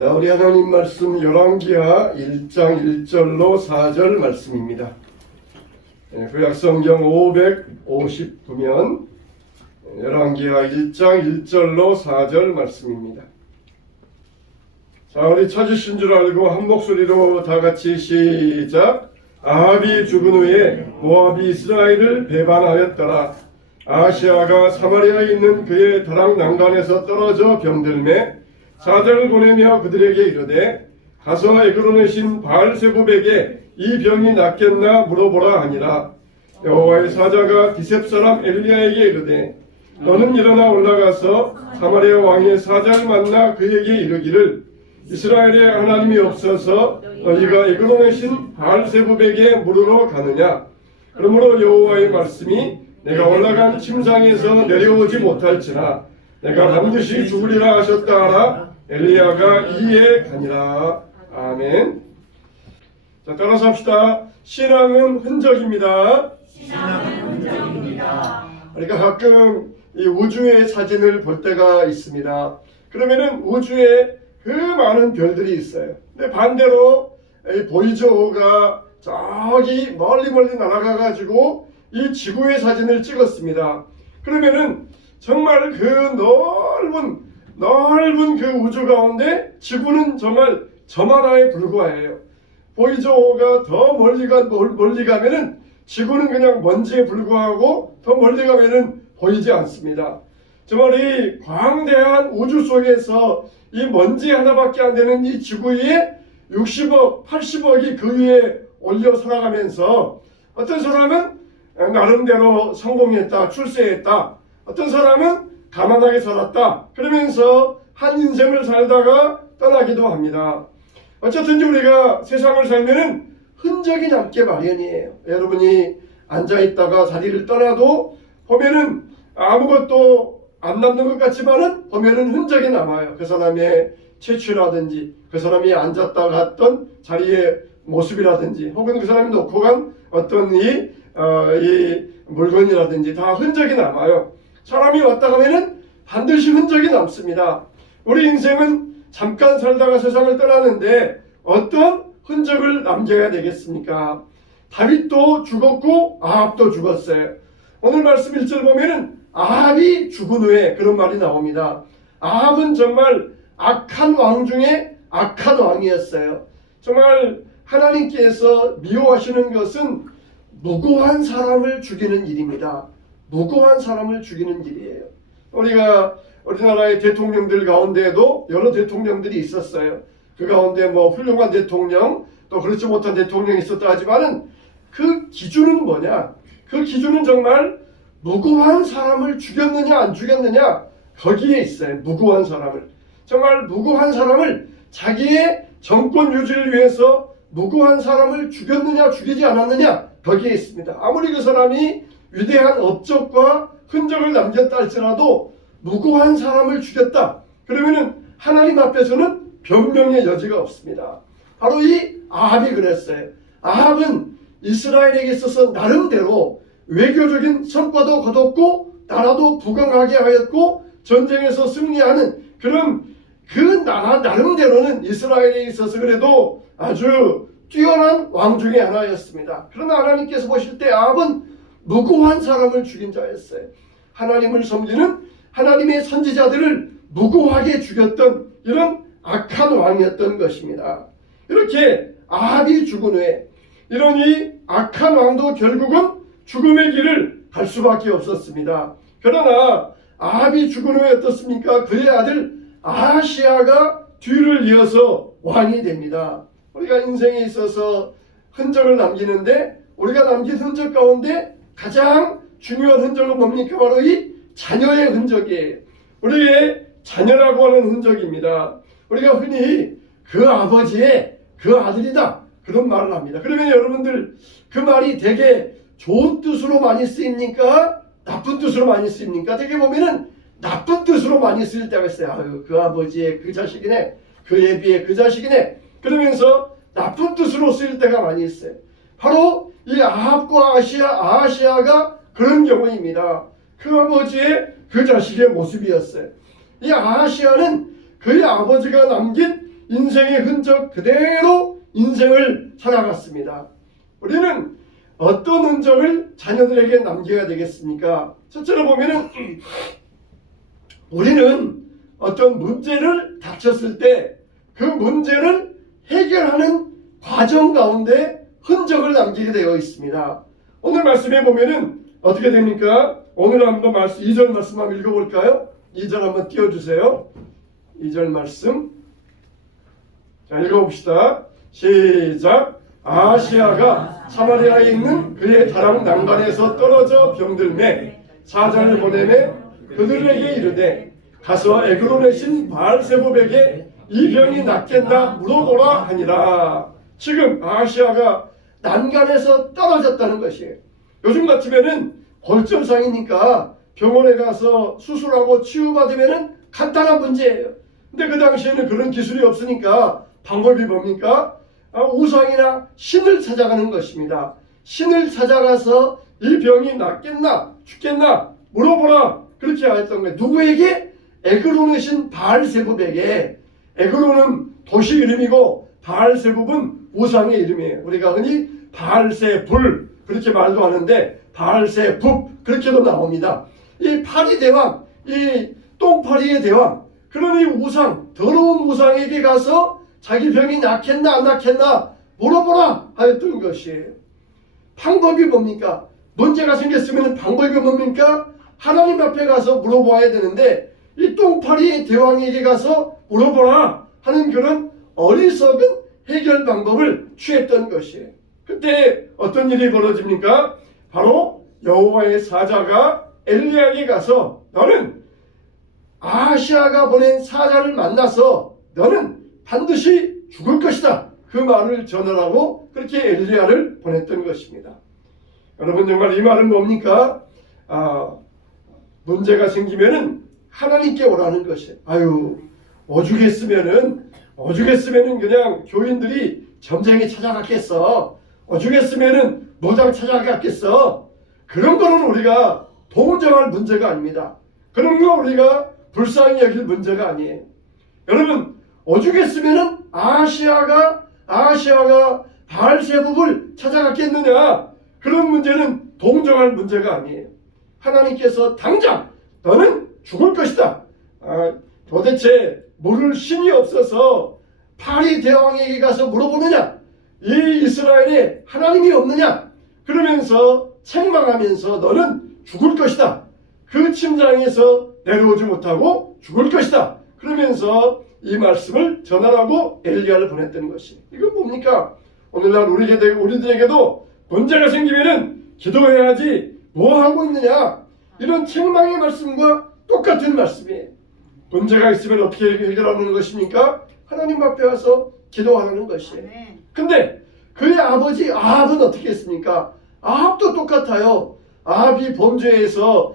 우리 하나님 말씀 열왕기하 1장 1절로 4절 말씀입니다. 구약성경 559면 열왕기하 1장 1절로 4절 말씀입니다. 자, 우리 찾으신 줄 알고 한 목소리로 다 같이 시작. 아합이 죽은 후에 모압이 이스라엘을 배반하였더라. 아하시아가 사마리아에 있는 그의 다락 난간에서 떨어져 병들매 사자를 보내며 그들에게 이르되 가서 에그론의 신 바알세붑에게 이 병이 낫겠나 물어보라 하니라. 여호와의 사자가 디셉 사람 엘리야에게 이르되 너는 일어나 올라가서 사마리아 왕의 사자를 만나 그에게 이르기를 이스라엘에 하나님이 없어서 너희가 에그론의 신 바알세붑에게 물으러 가느냐. 그러므로 여호와의 말씀이 내가 올라간 침상에서 내려오지 못할지나 내가 반드시 죽으리라 하셨다 하라. 엘리야가 이에 가니라. 아멘. 자, 따라서 합시다. 신앙은 흔적입니다. 신앙은 흔적입니다. 그러니까 가끔 이 우주의 사진을 볼 때가 있습니다. 그러면은 우주에 그 많은 별들이 있어요. 근데 반대로 이 보이저가 저기 멀리 날아가 가지고 이 지구의 사진을 찍었습니다. 그러면은 정말 그 넓은 그 우주 가운데 지구는 정말 점 하나에 불과해요. 보이저가 더 멀리 가면은 지구는 그냥 먼지에 불과하고 더 멀리 가면은 보이지 않습니다. 정말 이 광대한 우주 속에서 이 먼지 하나밖에 안 되는 이 지구 위에 60억, 80억이 그 위에 올려 살아가면서 어떤 사람은 나름대로 성공했다, 출세했다. 어떤 사람은 가난하게 살았다. 그러면서 한 인생을 살다가 떠나기도 합니다. 어쨌든지 우리가 세상을 살면은 흔적이 남게 마련이에요. 여러분이 앉아있다가 자리를 떠나도 보면은 아무것도 안 남는 것 같지만은 보면은 흔적이 남아요. 그 사람의 체취라든지 그 사람이 앉았다 갔던 자리의 모습이라든지 혹은 그 사람이 놓고 간 어떤 이 물건이라든지 다 흔적이 남아요. 사람이 왔다 가면은 반드시 흔적이 남습니다. 우리 인생은 잠깐 살다가 세상을 떠나는데 어떤 흔적을 남겨야 되겠습니까? 다윗도 죽었고 아합도 죽었어요. 오늘 말씀 1절 보면은 아합이 죽은 후에 그런 말이 나옵니다. 아합은 정말 악한 왕 중에 악한 왕이었어요. 정말 하나님께서 미워하시는 것은 무고한 사람을 죽이는 일입니다. 무고한 사람을 죽이는 일이에요. 우리가 우리나라의 대통령들 가운데에도 여러 대통령들이 있었어요. 그 가운데 뭐 훌륭한 대통령 또 그렇지 못한 대통령이 있었다 하지만은 그 기준은 뭐냐? 그 기준은 정말 무고한 사람을 죽였느냐 안 죽였느냐 거기에 있어요. 무고한 사람을. 정말 무고한 사람을 자기의 정권 유지를 위해서 무고한 사람을 죽였느냐 죽이지 않았느냐 거기에 있습니다. 아무리 그 사람이 위대한 업적과 흔적을 남겼다 할지라도 무고한 사람을 죽였다. 그러면은 하나님 앞에서는 변명의 여지가 없습니다. 바로 이 아합이 그랬어요. 아합은 이스라엘에게 있어서 나름대로 외교적인 성과도 거뒀고 나라도 부강하게 하였고 전쟁에서 승리하는 그런 그 나라 나름대로는 이스라엘에 있어서 그래도 아주 뛰어난 왕 중에 하나였습니다. 그러나 하나님께서 보실 때 아합은 무고한 사람을 죽인 자였어요. 하나님을 섬기는 하나님의 선지자들을 무고하게 죽였던 이런 악한 왕이었던 것입니다. 이렇게 아합이 죽은 후에 이런 이 악한 왕도 결국은 죽음의 길을 갈 수밖에 없었습니다. 그러나 아합이 죽은 후에 어떻습니까? 그의 아들 아하시아가 뒤를 이어서 왕이 됩니다. 우리가 인생에 있어서 흔적을 남기는데 우리가 남긴 흔적 가운데 가장 중요한 흔적은 뭡니까? 바로 이 자녀의 흔적이에요. 우리의 자녀라고 하는 흔적입니다. 우리가 흔히 그 아버지의 그 아들이다 그런 말을 합니다. 그러면 여러분들 그 말이 되게 좋은 뜻으로 많이 쓰입니까? 나쁜 뜻으로 많이 쓰입니까? 되게 보면은 나쁜 뜻으로 많이 쓰일 때가 있어요. 아유, 그 아버지의 그 자식이네. 그 애비의 그 자식이네. 그러면서 나쁜 뜻으로 쓰일 때가 많이 있어요. 바로 이 아합과 아하시아가 그런 경우입니다. 그 아버지의 그 자식의 모습이었어요. 이 아하시아는 그의 아버지가 남긴 인생의 흔적 그대로 인생을 살아갔습니다. 우리는 어떤 흔적을 자녀들에게 남겨야 되겠습니까? 첫째로 보면은 우리는 어떤 문제를 닥쳤을 때 그 문제를 해결하는 과정 가운데 흔적을 남기게 되어 있습니다. 오늘 말씀에 보면은 어떻게 됩니까? 오늘 한번 2절 말씀 한번 읽어볼까요? 2절 한번 띄워주세요. 2절 말씀. 자, 읽어봅시다. 시작. 아하시아가 사마리아에 있는 그의 다락 난간에서 떨어져 병들매 사자를 보내매 그들에게 이르되 가서 에그론의 신 바알세붑에게 이 병이 낫겠나 물어보라 하니라. 지금 아하시아가 난간에서 떨어졌다는 것이에요. 요즘 같으면은 골절상이니까 병원에 가서 수술하고 치유받으면은 간단한 문제예요. 근데 그 당시에는 그런 기술이 없으니까 방법이 뭡니까? 우상이나 신을 찾아가는 것입니다. 신을 찾아가서 이 병이 낫겠나 죽겠나 물어보라, 그렇게 하였던 거예요. 누구에게? 에그론의 신 바알세붑에게. 에그론은 도시 이름이고 바알세붑은 우상의 이름이에요. 우리가 흔히 바알세불 그렇게 말도 하는데 바알세붑 그렇게도 나옵니다. 이 파리 대왕, 이 똥파리의 대왕, 그러니 우상, 더러운 우상에게 가서 자기 병이 낫겠나 안 낫겠나 물어보라 하였던 것이에요. 방법이 뭡니까? 문제가 생겼으면 방법이 뭡니까? 하나님 앞에 가서 물어봐야 되는데 이 똥파리의 대왕에게 가서 물어보라 하는 그런 어리석은 해결 방법을 취했던 것이에요. 그때 어떤 일이 벌어집니까? 바로 여호와의 사자가 엘리야에게 가서 너는 아하시아가 보낸 사자를 만나서 너는 반드시 죽을 것이다, 그 말을 전하라고 그렇게 엘리야를 보냈던 것입니다. 여러분, 정말 이 말은 뭡니까? 문제가 생기면은 하나님께 오라는 것이에요. 오죽했으면은 그냥 교인들이 점쟁이 찾아갔겠어. 오죽했으면은 노장 찾아갔겠어. 그런 거는 우리가 동정할 문제가 아닙니다. 그런 거 우리가 불쌍히 여길 문제가 아니에요. 여러분, 오죽했으면은 아하시아가 바알세붑을 찾아갔겠느냐? 그런 문제는 동정할 문제가 아니에요. 하나님께서 당장 너는 죽을 것이다. 도대체 모를 신이 없어서 파리 대왕에게 가서 물어보느냐? 이 이스라엘에 하나님이 없느냐? 그러면서 책망하면서 너는 죽을 것이다. 그 침상에서 내려오지 못하고 죽을 것이다. 그러면서 이 말씀을 전하라고 엘리야를 보냈던 것이. 이건 뭡니까? 오늘날 우리들에게도 문제가 생기면은 기도해야지 뭐 하고 있느냐? 이런 책망의 말씀과 똑같은 말씀이에요. 문제가 있으면 어떻게 해결하는 것입니까? 하나님 앞에 와서 기도하라는 것이에요. 근데 그의 아버지 아합은 어떻게 했습니까? 아합도 똑같아요. 아합이 범죄해서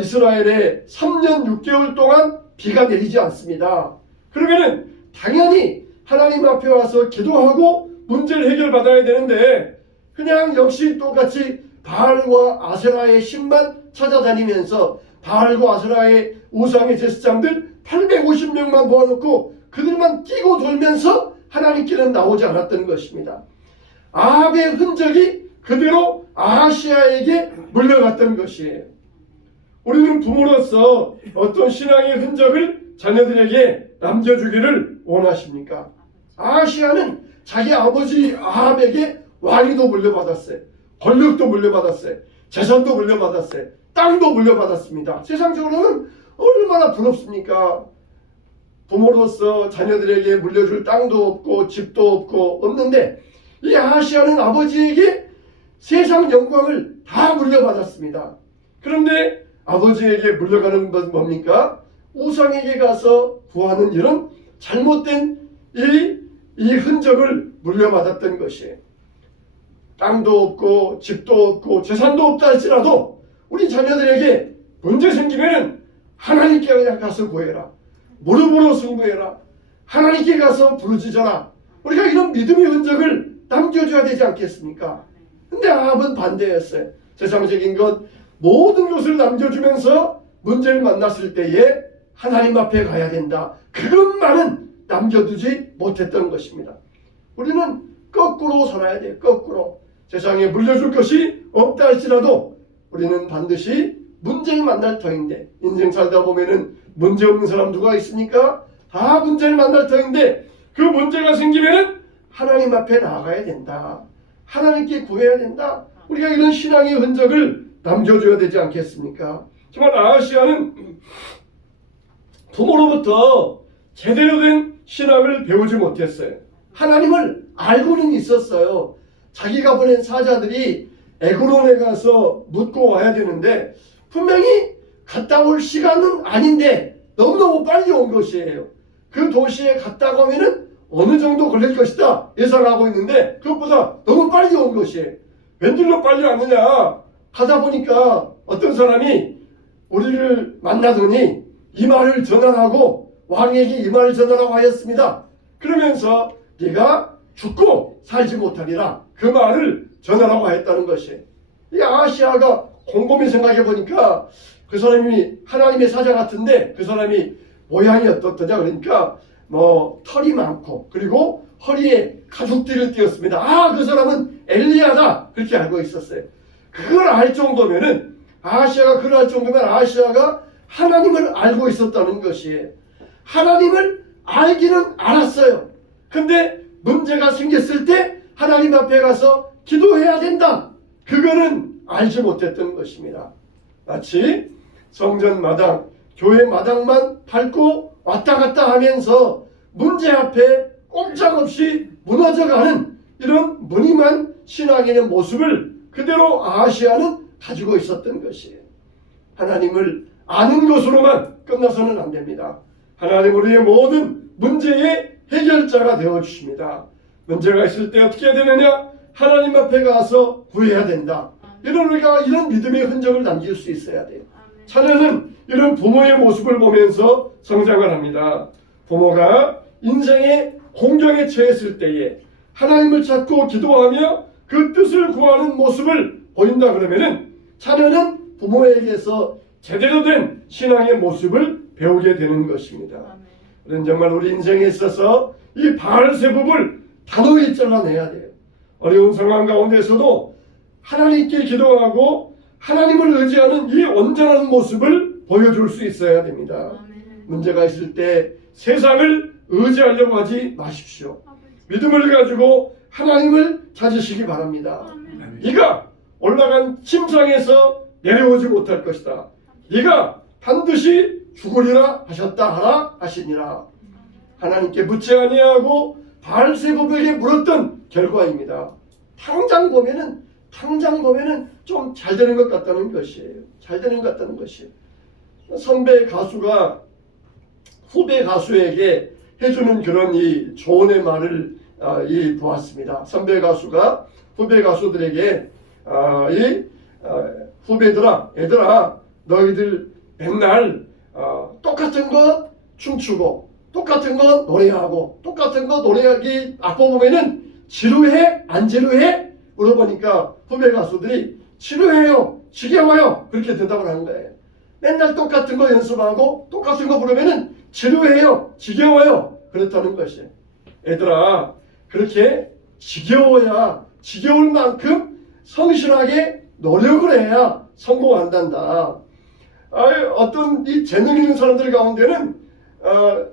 이스라엘에 3년 6개월 동안 비가 내리지 않습니다. 그러면은 당연히 하나님 앞에 와서 기도하고 문제를 해결받아야 되는데 그냥 역시 똑같이 바알과 아세라의 신만 찾아다니면서 바알과 아세라의 우상의 제사장들 850명만 모아놓고 그들만 뛰고 돌면서 하나님께는 나오지 않았던 것입니다. 아합의 흔적이 그대로 아하시아에게 물려갔던 것이에요. 우리는 부모로서 어떤 신앙의 흔적을 자녀들에게 남겨주기를 원하십니까? 아하시아는 자기 아버지 아합에게 왕위도 물려받았어요. 권력도 물려받았어요. 재산도 물려받았어요. 땅도 물려받았습니다. 세상적으로는 얼마나 부럽습니까? 부모로서 자녀들에게 물려줄 땅도 없고 집도 없는데 이 아하시아는 아버지에게 세상 영광을 다 물려받았습니다. 그런데 아버지에게 물려가는 건 뭡니까? 우상에게 가서 구하는 이런 잘못된 이 흔적을 물려받았던 것이에요. 땅도 없고 집도 없고 재산도 없다 할지라도 우리 자녀들에게 문제 생기면 하나님께 그냥 가서 구해라. 무릎으로 승부해라. 하나님께 가서 부르짖어라. 우리가 이런 믿음의 흔적을 남겨줘야 되지 않겠습니까? 근데 아합은 반대였어요. 세상적인 것 모든 것을 남겨주면서 문제를 만났을 때에 하나님 앞에 가야 된다. 그것만은 남겨두지 못했던 것입니다. 우리는 거꾸로 살아야 돼요. 거꾸로. 세상에 물려줄 것이 없다 할지라도 우리는 반드시 문제를 만날 터인데, 인생 살다 보면은 문제 없는 사람 누가 있습니까? 다 문제를 만날 터인데, 그 문제가 생기면은 하나님 앞에 나아가야 된다. 하나님께 구해야 된다. 우리가 이런 신앙의 흔적을 남겨줘야 되지 않겠습니까? 정말 아하시아는 부모로부터 제대로 된 신앙을 배우지 못했어요. 하나님을 알고는 있었어요. 자기가 보낸 사자들이 에그론에 가서 묻고 와야 되는데 분명히 갔다 올 시간은 아닌데 너무너무 빨리 온 것이에요. 그 도시에 갔다 가면은 어느 정도 걸릴 것이다 예상하고 있는데 그것보다 너무 빨리 온 것이에요. 웬일로 빨리 왔느냐? 가다 보니까 어떤 사람이 우리를 만나더니 이 말을 전하라고, 왕에게 이 말을 전하라고 하였습니다. 그러면서 네가 죽고 살지 못하리라, 그 말을 전하라고 하였다는 것이에요. 이 아하시아가 곰곰이 생각해 보니까 그 사람이 하나님의 사자 같은데 그 사람이 모양이 어떻더냐 그러니까 뭐 털이 많고 그리고 허리에 가죽띠를 띄었습니다. 아, 그 사람은 엘리야다, 그렇게 알고 있었어요. 그걸 알 정도면은, 아하시아가 그걸 알 정도면 아하시아가 하나님을 알고 있었다는 것이에요. 하나님을 알기는 알았어요. 근데 문제가 생겼을 때 하나님 앞에 가서 기도해야 된다, 그거는 알지 못했던 것입니다. 마치 성전 마당, 교회 마당만 밟고 왔다 갔다 하면서 문제 앞에 꼼짝없이 무너져가는 이런 무늬만 신앙인의 모습을 그대로 아하시아는 가지고 있었던 것이에요. 하나님을 아는 것으로만 끝나서는 안 됩니다. 하나님 우리의 모든 문제의 해결자가 되어주십니다. 문제가 있을 때 어떻게 해야 되느냐? 하나님 앞에 가서 구해야 된다. 우리가 이런 믿음의 흔적을 남길 수 있어야 돼요. 자녀는 이런 부모의 모습을 보면서 성장을 합니다. 부모가 인생의 공경에 처했을 때에 하나님을 찾고 기도하며 그 뜻을 구하는 모습을 보인다 그러면은 자녀는 부모에게서 제대로 된 신앙의 모습을 배우게 되는 것입니다. 그런 정말 우리 인생에 있어서 이 바알세불을 단호히 잘라내야 돼요. 어려운 상황 가운데서도 하나님께 기도하고 하나님을 의지하는 이 온전한 모습을 보여줄 수 있어야 됩니다. 문제가 있을 때 세상을 의지하려고 하지 마십시오. 믿음을 가지고 하나님을 찾으시기 바랍니다. 네가 올라간 침상에서 내려오지 못할 것이다. 네가 반드시 죽으리라 하셨다 하라 하시니라. 하나님께 묻지 아니하고 바알세불에게 물었던 결과입니다. 당장 보면은 좀 잘 되는 것 같다는 것이에요. 잘 되는 것 같다는 것이에요. 선배 가수가 후배 가수에게 해주는 그런 이 조언의 말을 보았습니다. 선배 가수가 후배 가수들에게 후배들아, 얘들아, 너희들 맨날 똑같은 거 춤추고 똑같은 거 노래하고 똑같은 거 노래하기 아까 보면은 지루해? 안 지루해? 물어보니까 후배 가수들이 지루해요, 지겨워요, 그렇게 대답을 하는 거예요. 맨날 똑같은 거 연습하고 똑같은 거 부르면은 지루해요, 지겨워요, 그렇다는 것이에요. 얘들아, 그렇게 지겨워야 지겨울 만큼 성실하게 노력을 해야 성공한단다. 어떤 이 재능 있는 사람들 가운데는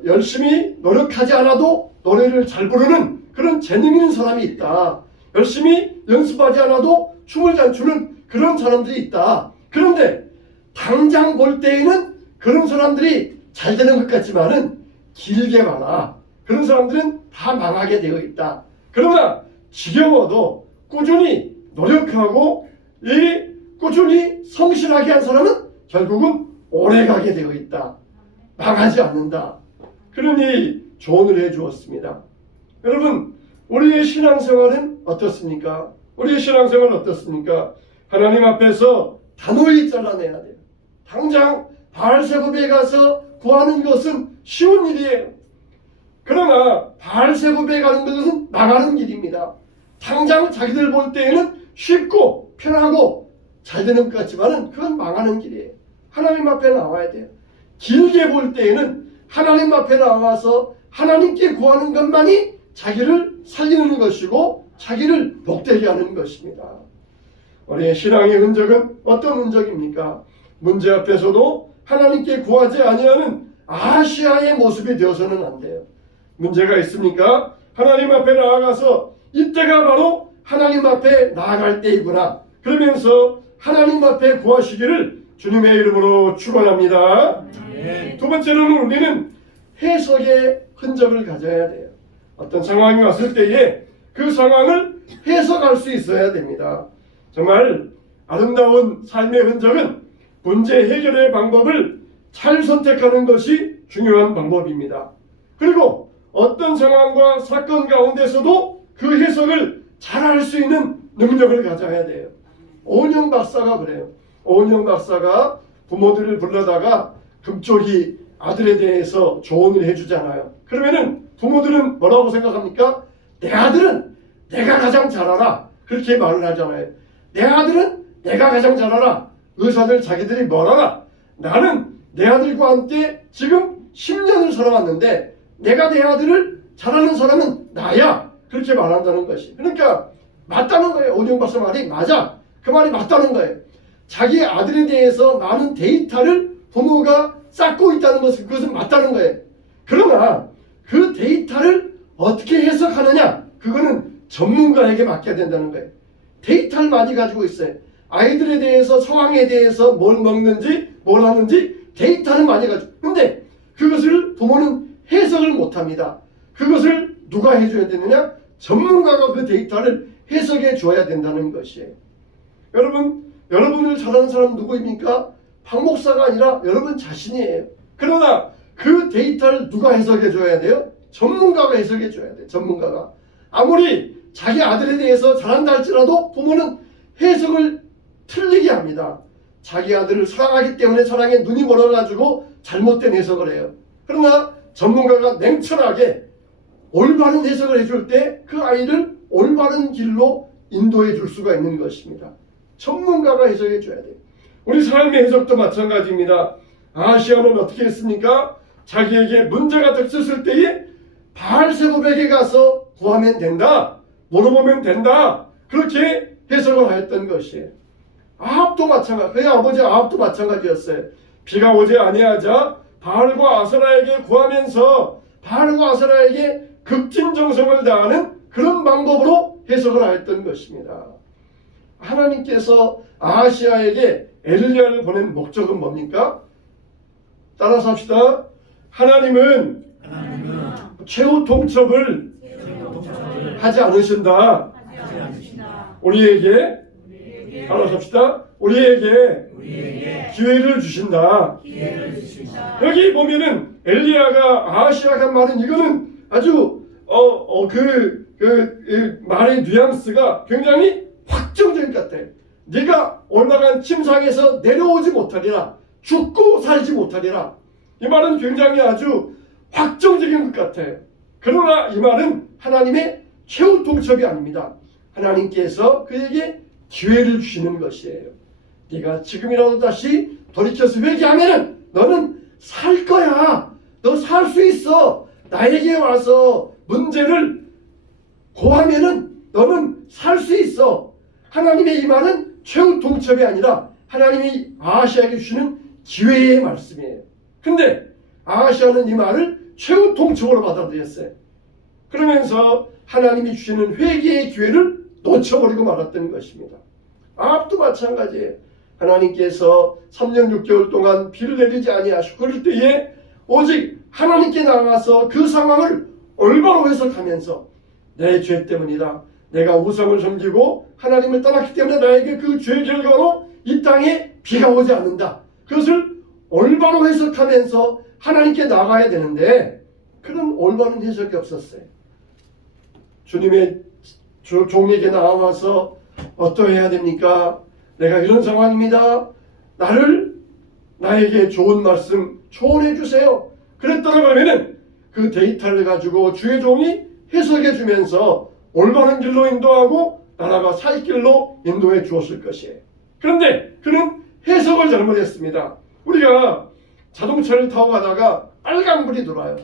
열심히 노력하지 않아도 노래를 잘 부르는 그런 재능 있는 사람이 있다. 열심히 연습하지 않아도 춤을 잘 추는 그런 사람들이 있다. 그런데 당장 볼 때에는 그런 사람들이 잘 되는 것 같지만은 길게 봐라, 그런 사람들은 다 망하게 되어 있다. 그러나 지겨워도 꾸준히 노력하고 꾸준히 성실하게 한 사람은 결국은 오래가게 되어 있다. 망하지 않는다. 그러니 조언을 해주었습니다. 여러분, 우리의 신앙생활은 어떻습니까? 우리의 신앙생활은 어떻습니까? 하나님 앞에서 단호히 잘라내야 돼요. 당장 바알세불에 가서 구하는 것은 쉬운 일이에요. 그러나 바알세불에 가는 것은 망하는 길입니다. 당장 자기들 볼 때에는 쉽고 편하고 잘 되는 것 같지만은 그건 망하는 길이에요. 하나님 앞에 나와야 돼요. 길게 볼 때에는 하나님 앞에 나와서 하나님께 구하는 것만이 자기를 살리는 것이고 자기를 복되게 하는 것입니다. 우리의 신앙의 흔적은 어떤 흔적입니까? 문제 앞에서도 하나님께 구하지 아니하는 아시아의 모습이 되어서는 안 돼요. 문제가 있습니까? 하나님 앞에 나아가서 이때가 바로 하나님 앞에 나아갈 때이구나. 그러면서 하나님 앞에 구하시기를 주님의 이름으로 축원합니다. 두 번째로는 우리는 해석의 흔적을 가져야 돼요. 어떤 상황이 왔을 때에 그 상황을 해석할 수 있어야 됩니다. 정말 아름다운 삶의 흔적은 문제 해결의 방법을 잘 선택하는 것이 중요한 방법입니다. 그리고 어떤 상황과 사건 가운데서도 그 해석을 잘 할 수 있는 능력을 가져야 돼요. 오은영 박사가 그래요. 오은영 박사가 부모들을 불러다가 금쪽이 아들에 대해서 조언을 해주잖아요. 그러면은 부모들은 뭐라고 생각합니까? 내 아들은 내가 가장 잘 알아. 그렇게 말을 하잖아요. 내 아들은 내가 가장 잘 알아. 의사들 자기들이 뭘 알아? 나는 내 아들과 함께 지금 10년을 살아왔는데 내가 내 아들을 잘 아는 사람은 나야. 그렇게 말한다는 것이. 그러니까 맞다는 거예요. 오은영 박사 말이 맞아. 그 말이 맞다는 거예요. 자기 아들에 대해서 많은 데이터를 부모가 쌓고 있다는 것은 그것은 맞다는 거예요. 그러나 그 데이터를 어떻게 해석하느냐, 그거는 전문가에게 맡겨야 된다는 거예요. 데이터를 많이 가지고 있어요. 아이들에 대해서, 상황에 대해서 뭘 먹는지 뭘 하는지 데이터는 많이 가지고, 근데 그것을 부모는 해석을 못합니다. 그것을 누가 해줘야 되느냐? 전문가가 그 데이터를 해석해 줘야 된다는 것이에요. 여러분을 잘 아는 사람은 누구입니까? 박 목사가 아니라 여러분 자신이에요. 그러나 그 데이터를 누가 해석해 줘야 돼요? 전문가가 해석해 줘야 돼요. 전문가가. 아무리 자기 아들에 대해서 잘한다 할지라도 부모는 해석을 틀리게 합니다. 자기 아들을 사랑하기 때문에 사랑에 눈이 멀어가지고 잘못된 해석을 해요. 그러나 전문가가 냉철하게 올바른 해석을 해줄 때 그 아이를 올바른 길로 인도해 줄 수가 있는 것입니다. 전문가가 해석해 줘야 돼요. 우리 삶의 해석도 마찬가지입니다. 아시아는 어떻게 했습니까? 자기에게 문제가 닥쳤을 때에 바알세부백에 가서 구하면 된다, 물어보면 된다, 그렇게 해석을 하였던 것이에요. 아합도 마찬가지, 그의 아버지 아합도 마찬가지였어요. 비가 오지 아니하자 바알과 아세라에게 구하면서 바알과 아세라에게 극진정성을 다하는 그런 방법으로 해석을 하였던 것입니다. 하나님께서 아하시아에게 엘리야를 보낸 목적은 뭡니까? 따라서 합시다. 하나님은 최후 통첩을 하지 않으신다. 우리에게 따라서 합시다. 우리에게 기회를 주신다. 여기 보면은 엘리야가 아하시아가 한 말은 이거는 아주 말의 뉘앙스가 굉장히 확정적인 것 같아요. 네가 올라간 침상에서 내려오지 못하리라. 죽고 살지 못하리라. 이 말은 굉장히 아주 확정적인 것 같아요. 그러나 이 말은 하나님의 최후 통첩이 아닙니다. 하나님께서 그에게 기회를 주시는 것이에요. 네가 지금이라도 다시 돌이켜서 회개하면은 너는 살 거야. 너 살 수 있어. 나에게 와서 문제를 고하면은 너는 살 수 있어. 하나님의 이 말은 최후 통첩이 아니라 하나님이 아하시아에게 주시는 기회의 말씀이에요. 근데 아하시아는 이 말을 최후 통첩으로 받아들였어요. 그러면서 하나님이 주시는 회개의 기회를 놓쳐버리고 말았던 것입니다. 아합도 마찬가지예요. 하나님께서 3년 6개월 동안 비를 내리지 아니하시고 그럴 때에 오직 하나님께 나가서 그 상황을 올바로 해석하면서 내 죄 때문이다. 내가 우상을 섬기고 하나님을 떠났기 때문에 나에게 그 죄 결과로 이 땅에 비가 오지 않는다. 그것을 올바로 해석하면서 하나님께 나가야 되는데 그런 올바른 해석이 없었어요. 주님의 종에게 나와서 어떠해야 됩니까? 내가 이런 상황입니다. 나에게 좋은 말씀 조언해 주세요. 그랬더라 그러면은 그 데이터를 가지고 주의 종이 해석해 주면서 올바른 길로 인도하고 나라가 살 길로 인도해 주었을 것이에요. 그런데 그는 해석을 잘못했습니다. 우리가 자동차를 타고 가다가 빨간불이 들어와요.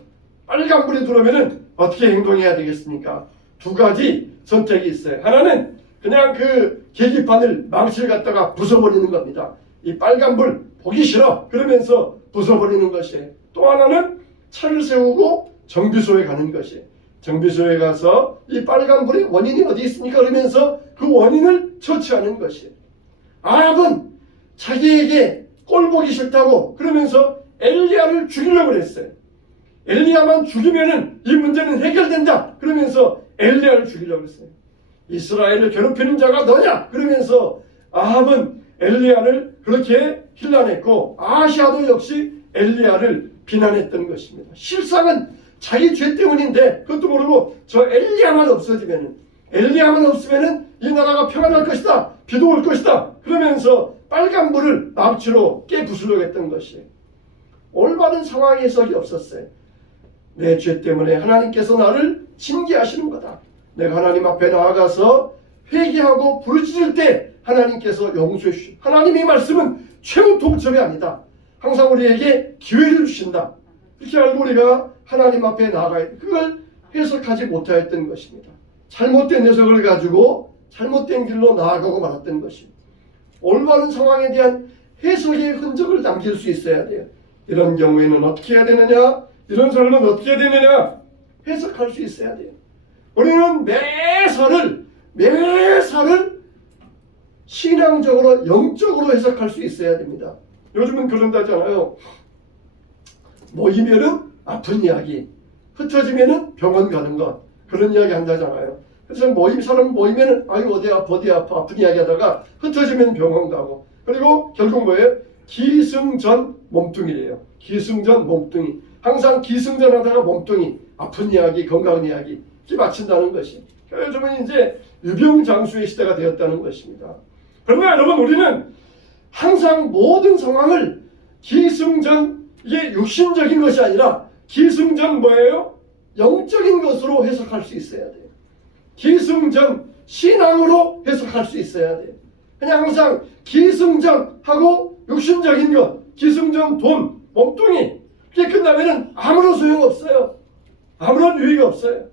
빨간불이 들어오면은 어떻게 행동해야 되겠습니까? 두 가지 선택이 있어요. 하나는 그냥 그 계기판을 망치를 갖다가 부숴버리는 겁니다. 이 빨간불 보기 싫어 그러면서 부숴버리는 것이에요. 또 하나는 차를 세우고 정비소에 가는 것이에요. 정비소에 가서 이 빨간불의 원인이 어디 있습니까? 그러면서 그 원인을 처치하는 것이에요. 아합은 자기에게 꼴 보기 싫다고 그러면서 엘리야를 죽이려고 했어요. 엘리야만 죽이면은 이 문제는 해결된다 그러면서 엘리야를 죽이려고 했어요. 이스라엘을 괴롭히는 자가 너냐 그러면서 아합은 엘리야를 그렇게 힐난했고 아하시아도 역시 엘리야를 비난했던 것입니다. 실상은 자기 죄 때문인데 그것도 모르고 저 엘리야만 없어지면은 엘리야만 없으면은 이 나라가 평안할 것이다 비도 올 것이다 그러면서 빨간불을 망치로 깨부수려고 했던 것이에요. 올바른 상황 해석이 없었어요. 내 죄 때문에 하나님께서 나를 징계하시는 거다. 내가 하나님 앞에 나아가서 회개하고 부르짖을 때 하나님께서 용서해 주시고 하나님의 말씀은 최후 통첩이 아니다. 항상 우리에게 기회를 주신다. 그렇게 알고 우리가 하나님 앞에 나아가야 돼. 그걸 해석하지 못하였던 것입니다. 잘못된 해석을 가지고 잘못된 길로 나아가고 말았던 것입니다. 올바른 상황에 대한 해석의 흔적을 남길 수 있어야 돼요. 이런 경우에는 어떻게 해야 되느냐? 이런 삶은 어떻게 해야 되느냐? 해석할 수 있어야 돼요. 우리는 매사를 신앙적으로 영적으로 해석할 수 있어야 됩니다. 요즘은 그런다잖아요. 모이면은 아픈 이야기, 흩어지면은 병원 가는 것 그런 이야기 한다잖아요. 그래서 사람 모이면은 아유 어디 아파 아픈 이야기 하다가 흩어지면 병원 가고 그리고 결국 뭐예요? 기승전 몸뚱이래요. 기승전 몸뚱이. 항상 기승전하다가 몸뚱이 아픈 이야기 건강 이야기 이렇게 마친다는 것이 요즘은 이제 유병장수의 시대가 되었다는 것입니다. 그러나 여러분 우리는 항상 모든 상황을 기승전 이게 육신적인 것이 아니라 기승전 뭐예요? 영적인 것으로 해석할 수 있어야 돼요. 기승전 신앙으로 해석할 수 있어야 돼요. 그냥 항상 기승전하고 육신적인 것 기승전 돈 몸뚱이 이게 끝나면은 아무런 소용없어요. 아무런 유의가 없어요.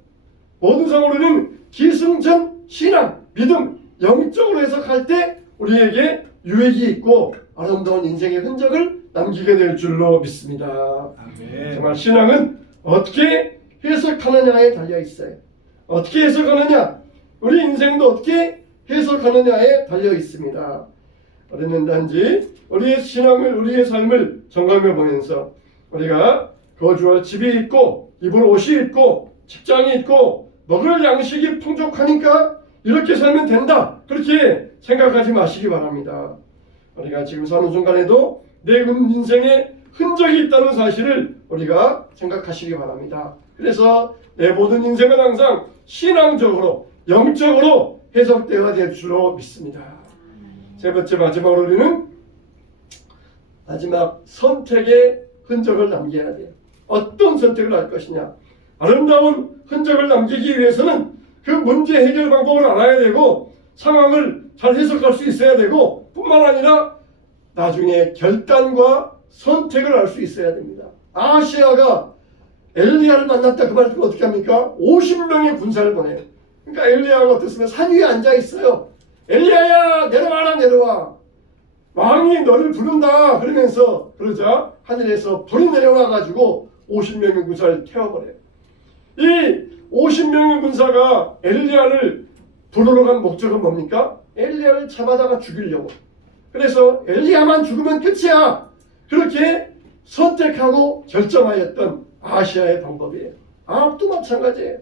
모든 상으로는 기승전 신앙 믿음 영적으로 해석할 때 우리에게 유익이 있고 아름다운 인생의 흔적을 남기게 될 줄로 믿습니다. 아멘. 정말 신앙은 어떻게 해석하느냐에 달려 있어요. 어떻게 해석하느냐? 우리 인생도 어떻게 해석하느냐에 달려 있습니다. 우리는 단지 우리의 신앙을 우리의 삶을 점검해 보면서 우리가 거주할 집이 있고 입을 옷이 있고 직장이 있고 먹을 양식이 풍족하니까 이렇게 살면 된다 그렇게 생각하지 마시기 바랍니다. 우리가 지금 사는 순간에도 내 인생에 흔적이 있다는 사실을 우리가 생각하시기 바랍니다. 그래서 내 모든 인생은 항상 신앙적으로 영적으로 해석되어야 될 줄로 믿습니다. 세 번째 마지막으로 우리는 마지막 선택의 흔적을 남겨야 돼요. 어떤 선택을 할 것이냐. 아름다운 흔적을 남기기 위해서는 그 문제 해결 방법을 알아야 되고 상황을 잘 해석할 수 있어야 되고 뿐만 아니라 나중에 결단과 선택을 할 수 있어야 됩니다. 아하시아가 엘리야를 만났다 그 말 듣고 어떻게 합니까? 50명의 군사를 보내요. 그러니까 엘리야가 어떻습니까? 산 위에 앉아 있어요. 엘리야야 내려와라 내려와. 왕이 너를 부른다 그러면서 그러자 하늘에서 불이 내려와 가지고 50명의 군사를 태워버려요. 이 50명의 군사가 엘리야를 부르러 간 목적은 뭡니까? 엘리야를 잡아다가 죽이려고. 그래서 엘리야만 죽으면 끝이야. 그렇게 선택하고 결정하였던 아시아의 방법이에요. 아합도 마찬가지예요.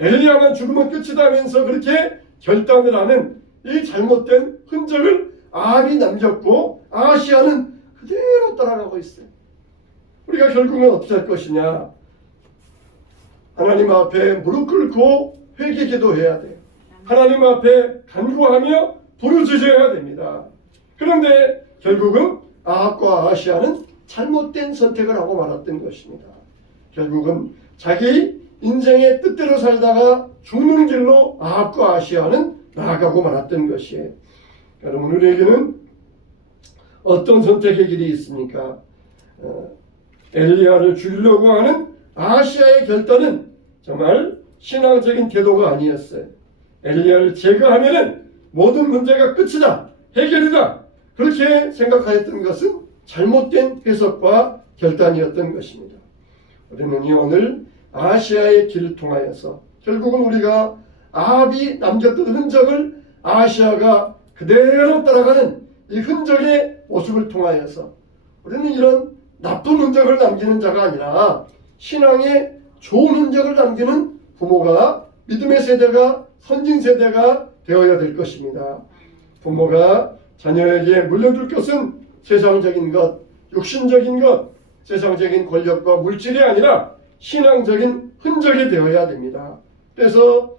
엘리야만 죽으면 끝이다 하면서 그렇게 결단을 하는 이 잘못된 흔적을 아합이 남겼고 아시아는 그대로 따라가고 있어요. 우리가 결국은 어떻게 할 것이냐. 하나님 앞에 무릎 꿇고 회개 기도해야 돼요. 하나님 앞에 간구하며 부르짖어야 됩니다. 그런데 결국은 아합과 아시아는 잘못된 선택을 하고 말았던 것입니다. 결국은 자기 인생의 뜻대로 살다가 죽는 길로 아합과 아시아는 나아가고 말았던 것이에요. 여러분 우리에게는 어떤 선택의 길이 있습니까? 엘리야를 죽이려고 하는 아하시아의 결단은 정말 신앙적인 태도가 아니었어요. 엘리야를 제거하면은 모든 문제가 끝이다, 해결이다, 그렇게 생각하였던 것은 잘못된 해석과 결단이었던 것입니다. 우리는 오늘 아하시아의 길을 통하여서 결국은 우리가 아합이 남겼던 흔적을 아하시아가 그대로 따라가는 이 흔적의 모습을 통하여서 우리는 이런 나쁜 흔적을 남기는 자가 아니라 신앙의 좋은 흔적을 남기는 부모가, 믿음의 세대가, 선진 세대가 되어야 될 것입니다. 부모가 자녀에게 물려줄 것은 세상적인 것, 육신적인 것, 세상적인 권력과 물질이 아니라 신앙적인 흔적이 되어야 됩니다. 그래서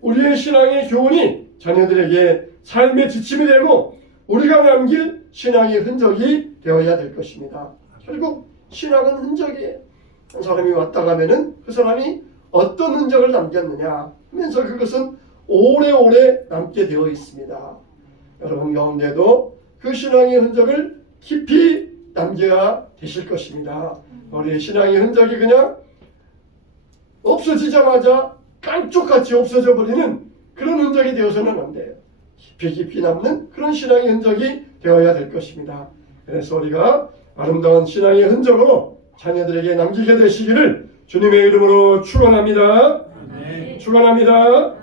우리의 신앙의 교훈이 자녀들에게 삶의 지침이 되고 우리가 남길 신앙의 흔적이 되어야 될 것입니다. 결국 신앙은 흔적이에요. 한 사람이 왔다 가면은 그 사람이 어떤 흔적을 남겼느냐 하면서 그것은 오래오래 남게 되어 있습니다. 여러분 가운데도 그 신앙의 흔적을 깊이 남겨야 되실 것입니다. 우리의 신앙의 흔적이 그냥 없어지자마자 깜짝같이 없어져 버리는 그런 흔적이 되어서는 안 돼요. 깊이 남는 그런 신앙의 흔적이 되어야 될 것입니다. 그래서 우리가 아름다운 신앙의 흔적으로 자녀들에게 남기게 되시기를 주님의 이름으로 축원합니다. 축원합니다.